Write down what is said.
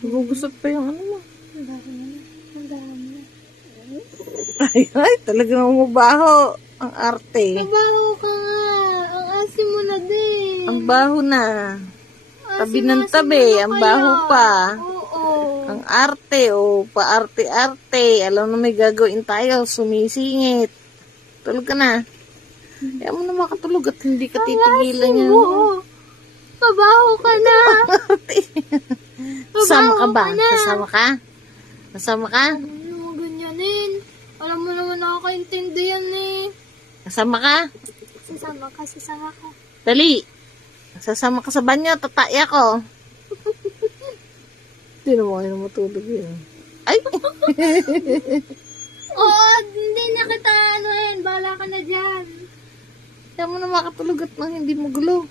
Gugusot pa yung ano mo. Ang baho na na. Ang dami na. Ay, talagang umubaho. Ang arte. Mabaho ka nga. Ang asim mo na din. Ang baho na. Tabi ng tabi. Ang baho pa. Oo. Ang arte, paarte-arte. Alam na may gagawin tayo. Sumisingit. Tulog ka na. Kaya mo na makatulog at hindi ka titigilan yan. Mabaho ka na. Kasama ka ba? Mabaho na. Kasama ka? Kasama ka? Ano mo ganyanin? Alam mo naman nakakaintindi yan eh. Kasama ka? Sasama ka. Dali. Sasama ka sa banyo. Tataya ko. Hindi na mo kayo matulog yun. Ay! Oo, hindi na kita anuhin. Bahala ka na dyan. Kaya mo na makatulog at nang hindi mo gulo.